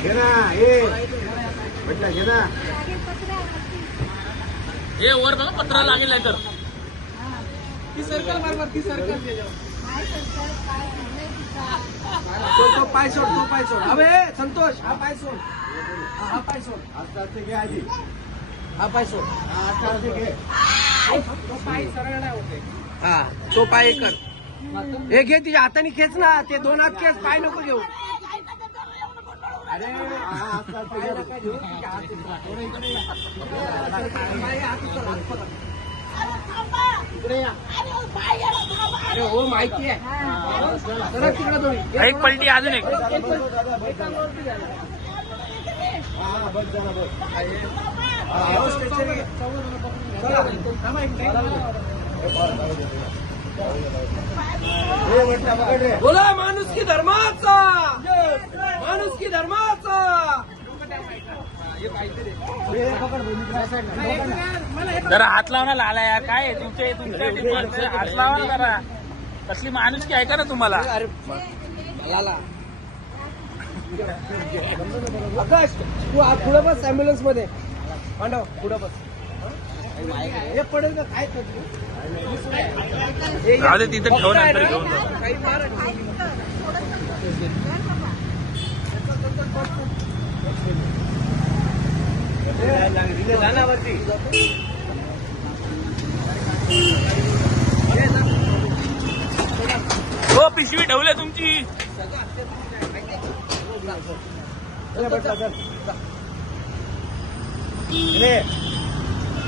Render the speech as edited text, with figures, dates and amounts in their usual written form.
घे ना हे म्हटलं घे ना हे वर बघा पत्रा लागेल नाही तर ती सर्कल बरोबर ती सर्कल तो पाय सोड तो पाय सोड अबे संतोष हा पाय सोड हा पाय सोड आता घे आधी हा पाय सोड आता घे तो पाय सरळ नाही होते हा तो पाय कर हे घे तिच्या हाताने खेच ना ते दोन हात खेच पाय नको घेऊ अरे आता घे नका घेऊ, तिच्या हात उचल. इकडे या अरे हो माहिती आहे सरळ तिकडे दोन्ही एक पलटी अजून एक हा बस जरा बस हे म्हटलं पकड रे बोला माणूस की धर्माचा माणूस की धर्माचा हे पकड दोन्ही साईड जरा हात लावा ना लाला यार काय आहे तुमचे तुमच्या हात लावा ना जरा कसली माणुसकी आहे का ना तुम्हाला अरे लाला आकाश तू पुढे बस अँब्युलन्स मध्ये पांडव पुढे बस हे पडेल का काय राहू दे तिथे ठेव नंतर घेऊन जाऊ. काही मार जाण्यावरती हो पिशवी ठेवली तुमची चल